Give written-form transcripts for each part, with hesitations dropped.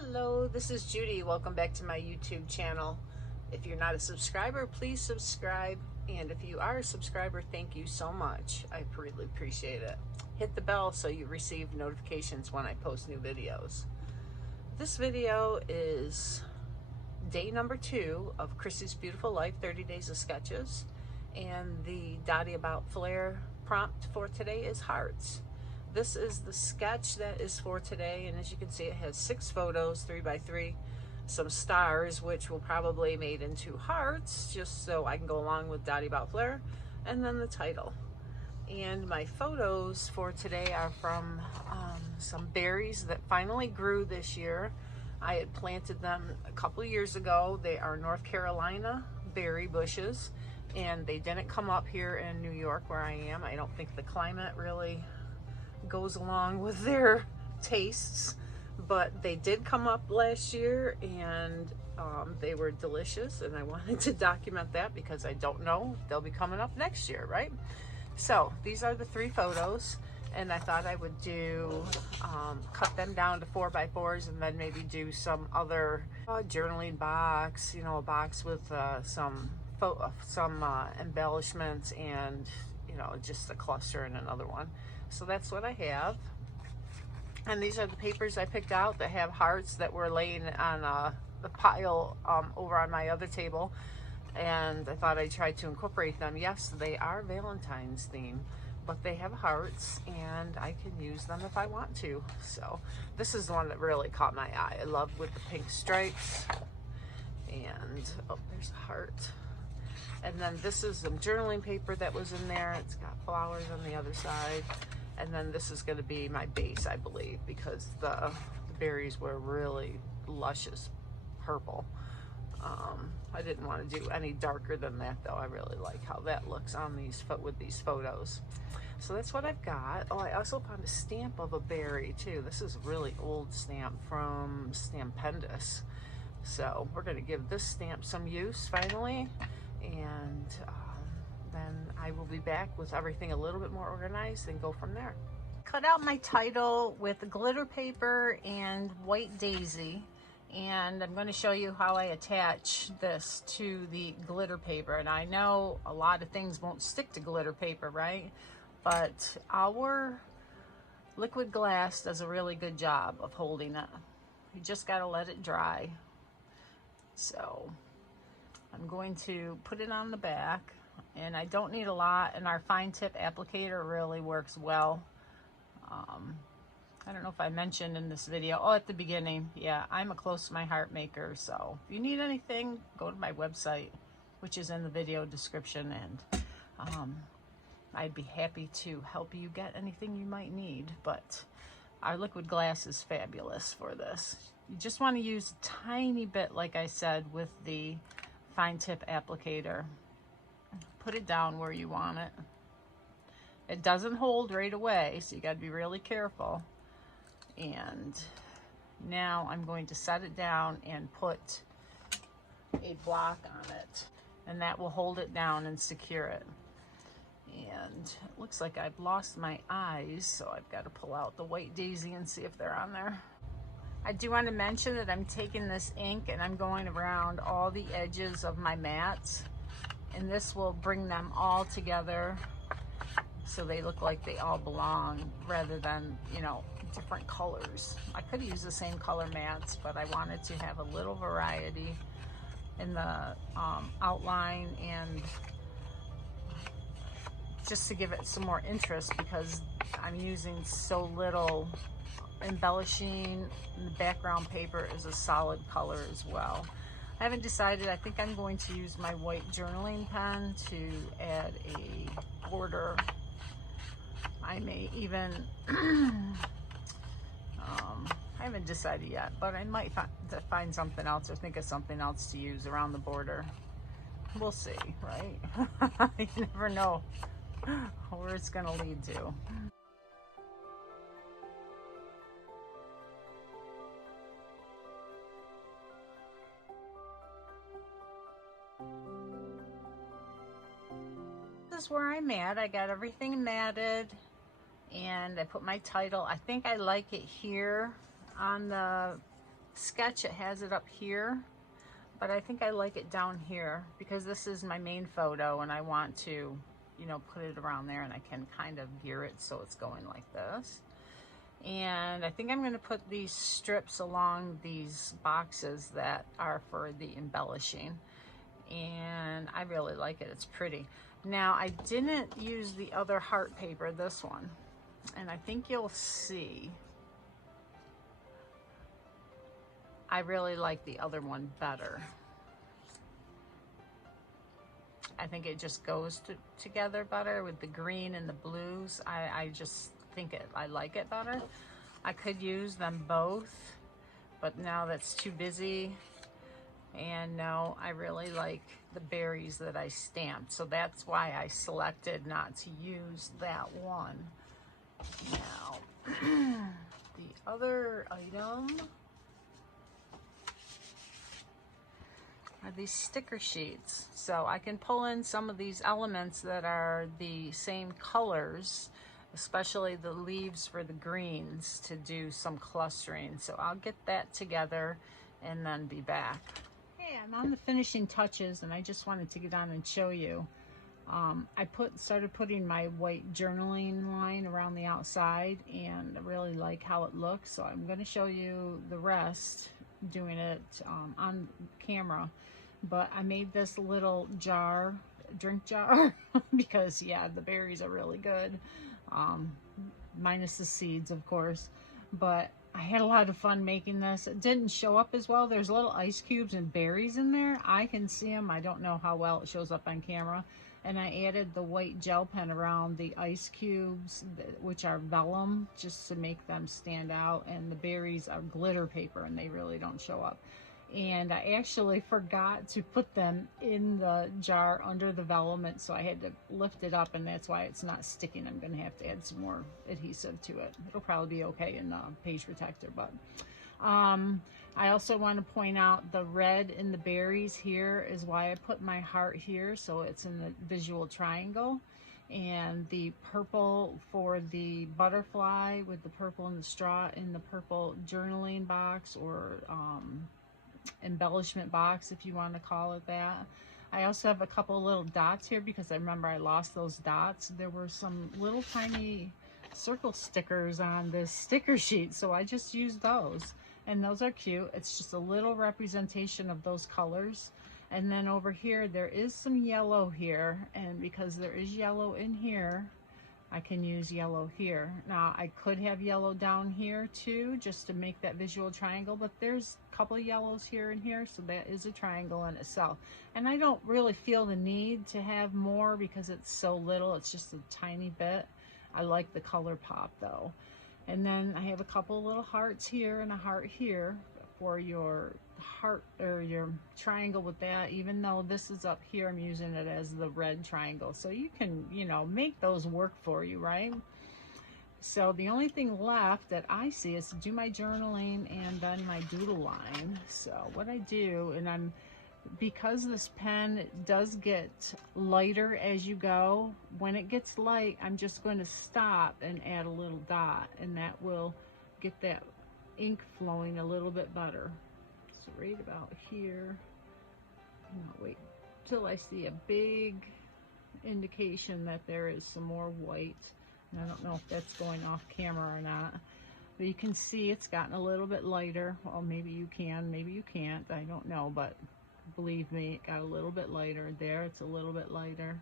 Hello, this is Judy. Welcome back to my YouTube channel. If you're not a subscriber, please subscribe. And if you are a subscriber, thank you so much. I really appreciate it. Hit the bell so you receive notifications when I post new videos. This video is day number 2 of Chrissy's Beautiful Life, 30 Days of Sketches. And the Dottie About Flair prompt for today is hearts. This is the sketch that is for today, and as you can see, it has 6 photos, 3 by 3, some stars, which will probably made into hearts, just so I can go along with Dottie About Flair, and then the title. And my photos for today are from some berries that finally grew this year. I had planted them a couple of years ago. They are North Carolina berry bushes, and they didn't come up here in New York where I am. I don't think the climate really goes along with their tastes, but they did come up last year, and they were delicious, and I wanted to document that because I don't know if they'll be coming up next year, right? So these are the 3 photos, and I thought I would do cut them down to 4 by 4s, and then maybe do some other journaling box, you know, a box with some embellishments, and you know, just a cluster and another one. So that's what I have. And these are the papers I picked out that have hearts that were laying on the pile over on my other table. And I thought I'd try to incorporate them. Yes, they are Valentine's theme, but they have hearts, and I can use them if I want to. So this is the one that really caught my eye. I love with the pink stripes. And oh, there's a heart. And then this is some journaling paper that was in there. It's got flowers on the other side. And then this is going to be my base, I believe, because the berries were really luscious purple. I didn't want to do any darker than that, though. I really like how that looks on these with these photos. So that's what I've got. Oh, I also found a stamp of a berry too. This is a really old stamp from Stampendous. So we're going to give this stamp some use finally, and then I will be back with everything a little bit more organized and go from there. Cut out my title with glitter paper and white daisy, and I'm going to show you how I attach this to the glitter paper. And I know a lot of things won't stick to glitter paper, right? But our liquid glass does a really good job of holding it. You just got to let it dry. So I'm going to put it on the back, and I don't need a lot, and our fine tip applicator really works well. I don't know if I mentioned in this video, at the beginning, yeah, I'm a Close to My Heart maker, so if you need anything, go to my website, which is in the video description, and I'd be happy to help you get anything you might need. But our liquid glass is fabulous for this. You just want to use a tiny bit, like I said, with the fine tip applicator. Put it down where you want it. It doesn't hold right away, so you got to be really careful. And now I'm going to set it down and put a block on it, and that will hold it down and secure it. And it looks like I've lost my eyes, so I've got to pull out the white daisy and see if they're on there. I do want to mention that I'm taking this ink and I'm going around all the edges of my mats, and this will bring them all together so they look like they all belong, rather than, you know, different colors. I could use the same color mats, but I wanted to have a little variety in the outline, and just to give it some more interest, because I'm using so little embellishing. The background paper is a solid color as well. I haven't decided. I think I'm going to use my white journaling pen to add a border. I may even I haven't decided yet, but I might find something else or think of something else to use around the border. We'll see, right? You never know where it's going to lead to. This is where I'm at. I got everything matted, and I put my title. I think I like it here on the sketch, it has it up here, but I think I like it down here because this is my main photo and I want to, you know, put it around there, and I can kind of gear it so it's going like this. And I think I'm going to put these strips along these boxes that are for the embellishing, and I really like it. It's pretty. Now, I didn't use the other heart paper, this one, and I think you'll see I really like the other one better. I think it just goes together better with the green and the blues. I just think I like it better. I could use them both, but now that's too busy. And no, I really like the berries that I stamped. So that's why I selected not to use that one. Now, the other item are these sticker sheets. So I can pull in some of these elements that are the same colors, especially the leaves for the greens, to do some clustering. So I'll get that together and then be back. Hey, I'm on the finishing touches, and I just wanted to get on and show you. I started putting my white journaling line around the outside, and I really like how it looks. So I'm going to show you the rest, doing it on camera. But I made this little jar, drink jar, because yeah, the berries are really good, minus the seeds, of course. But I had a lot of fun making this. It didn't show up as well. There's little ice cubes and berries in there. I can see them. I don't know how well it shows up on camera. And I added the white gel pen around the ice cubes, which are vellum, just to make them stand out. And the berries are glitter paper, and they really don't show up. And I actually forgot to put them in the jar under the vellum, and so I had to lift it up, and that's why it's not sticking. I'm going to have to add some more adhesive to it. It'll probably be okay in the page protector. But I also want to point out the red in the berries here is why I put my heart here, so it's in the visual triangle. And the purple for the butterfly with the purple and the straw in the purple journaling box, or embellishment box, if you want to call it that. I also have a couple little dots here because I remember I lost those dots. There were some little tiny circle stickers on this sticker sheet, so I just used those, and those are cute. It's just a little representation of those colors. And then over here there is some yellow here, and because there is yellow in here, I can use yellow here. Now, I could have yellow down here too, just to make that visual triangle, but there's a couple of yellows here and here, so that is a triangle in itself. And I don't really feel the need to have more because it's so little. It's just a tiny bit. I like the color pop though. And then I have a couple little hearts here and a heart here for your heart or your triangle with that. Even though this is up here, I'm using it as the red triangle, so you can, you know, make those work for you, right? So the only thing left that I see is to do my journaling and then my doodle line. So what I do, and because this pen does get lighter as you go, when it gets light, I'm just going to stop and add a little dot, and that will get that ink flowing a little bit better. So right about here, I'll wait till I see a big indication that there is some more white. And I don't know if that's going off camera or not, but you can see it's gotten a little bit lighter. Well, maybe you can, maybe you can't, I don't know, but believe me, it got a little bit lighter. There, it's a little bit lighter.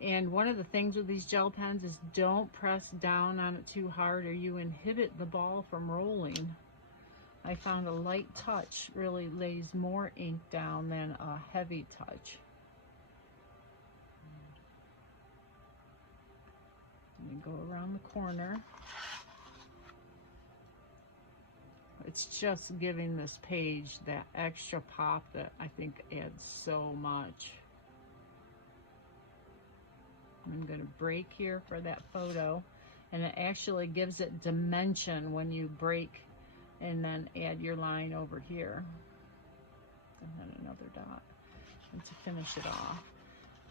And one of the things with these gel pens is don't press down on it too hard, or you inhibit the ball from rolling. I found a light touch really lays more ink down than a heavy touch. Let me go around the corner. It's just giving this page that extra pop that I think adds so much. I'm going to break here for that photo, and it actually gives it dimension when you break and then add your line over here, and then another dot, and to finish it off.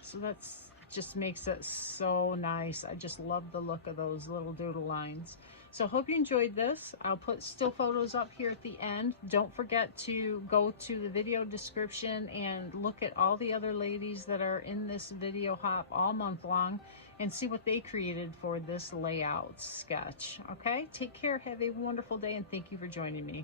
So that's just makes it so nice. I just love the look of those little doodle lines. So hope you enjoyed this. I'll put still photos up here at the end. Don't forget to go to the video description and look at all the other ladies that are in this video hop all month long and see what they created for this layout sketch. Okay, take care, have a wonderful day, and thank you for joining me.